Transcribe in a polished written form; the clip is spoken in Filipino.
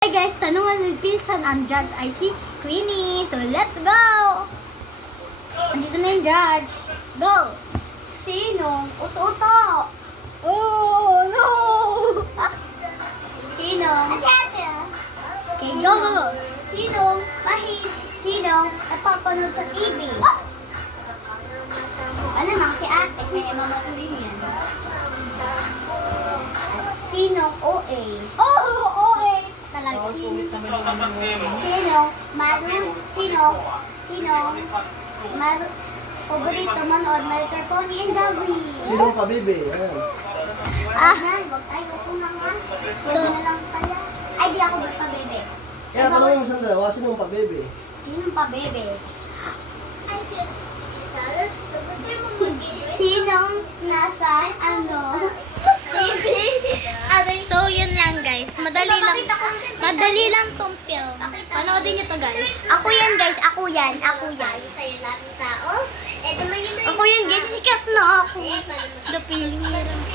Hi guys, tanungan with Pinsan ang judge ay si Queenie. So let's go! Andito na yung judge. Go! Sinong uto-uto? Oh no! Sinong? Okay, go, go, go! Sinong mahit? Sinong napapanood sa TV? Alam na kasi ate, kaya mamatuloy yan. Sinong OA? Oh, OA! Talaga. Sinong paborito manood Melter Pony and Dobby? Sinong pabibi? Ayan. Wag tayo kung naman. So, na lang pala. Ay, di ako magpabebe. Kaya tanongin mo sa dalawa, sinong pabibi? Sinong pabebe? Sinong nasa So, yun lang guys. Madali lang tong film. Panoodin nyo to guys. Ako yan guys, ako yan. Ako yan guys. Sikat na ako. The feeling nila.